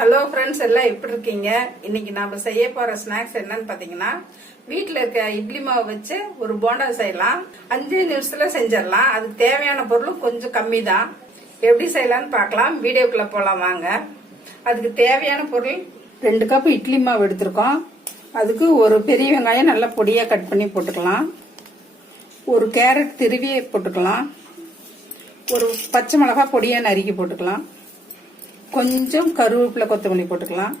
Hello friends, எல்லாம் எப்படி இருக்கீங்க? இன்னைக்கு நாம செய்ய போற ஸ்நாக்ஸ் என்னன்னு பாத்தீங்கன்னா, வீட்டுல இருக்க இட்லி மாவு வச்சு ஒரு போண்டா செய்யலாம். 5 நிமிஷத்துல செஞ்சிடலாம். அதுக்கு தேவையான பொருள் கொஞ்சம் கம்மி தான். எப்படி செய்யலாம்னு பார்க்கலாம். வீடியோக்குள்ள போலாம் வாங்க. அதுக்கு தேவையான பொருள் 2 கப் இட்லி மாவு எடுத்திருக்கோம். அதுக்கு ஒரு பெரிய வெங்காயம் நல்லா பொடியா கட் பண்ணி போட்டுக்கலாம். ஒரு கேரட் திருவி போட்டுக்கலாம். ஒரு பச்சை மிளகாய் பொடியா நறுக்கி போட்டுக்கலாம். கொஞ்சம் கருவேப்பிலை கொத்தமல்லி போட்டுக்கலாம்.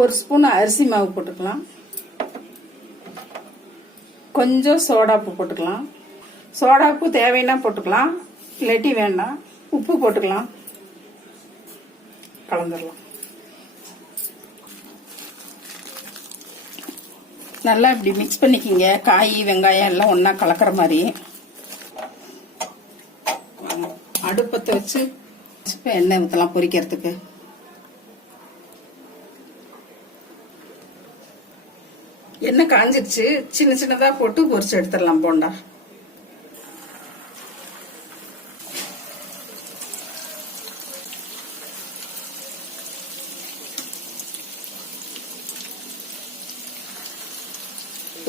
ஒரு ஸ்பூன் அரிசி மாவு போட்டுக்கலாம். கொஞ்சம் சோடாப்பு போட்டுக்கலாம். சோடாப்பு தேவைன்னா போட்டுக்கலாம், இல்லாட்டி வேண்டாம். உப்பு போட்டுக்கலாம். கலந்துடலாம். நல்லா இப்படி மிக்ஸ் பண்ணிக்கிங்க. காய் வெங்காயம் எல்லாம் ஒன்னா கலக்கிற மாதிரி. அடுப்பத்தை வச்சு எண்ணெய் ஊற்றலாம் பொரிக்கிறதுக்கு. எண்ணெய் காஞ்சிருச்சு. சின்ன சின்னதா போட்டு பொரிச்சு எடுத்துடலாம் போண்டா.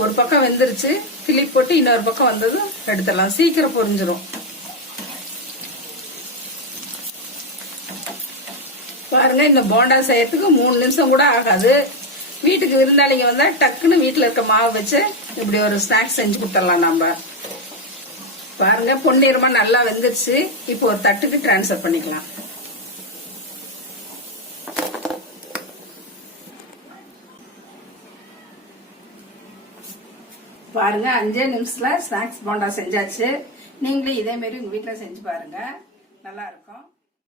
ஒரு பக்கம் வெந்துருச்சு. கிளிப் போட்டு இன்னொரு பக்கம் வந்ததும் எடுத்துடலாம். சீக்கிரம் பொரிஞ்சிரும். பாருங்க, இந்த போண்டா செய்யறதுக்கு 3 நிமிஷம் கூட ஆகாது. வீட்டுக்கு விருந்தாளிங்க வந்தா டக்குன்னு வீட்டுல இருக்க மாவு வச்சு இப்படி ஒரு ஸ்நாக்ஸ் செஞ்சு கொடுத்துடலாம் நம்ம. பாருங்க, பொன்னிறமா நல்லா வெந்துருச்சு. இப்போ ஒரு தட்டுக்கு டிரான்ஸ்ஃபர் பண்ணிக்கலாம். பாருங்க, 5 நிமிஷத்துல ஸ்நாக்ஸ் போண்டா செஞ்சாச்சு. நீங்களும் இதே மாதிரி உங்க வீட்டுல செஞ்சு பாருங்க, நல்லா இருக்கும்.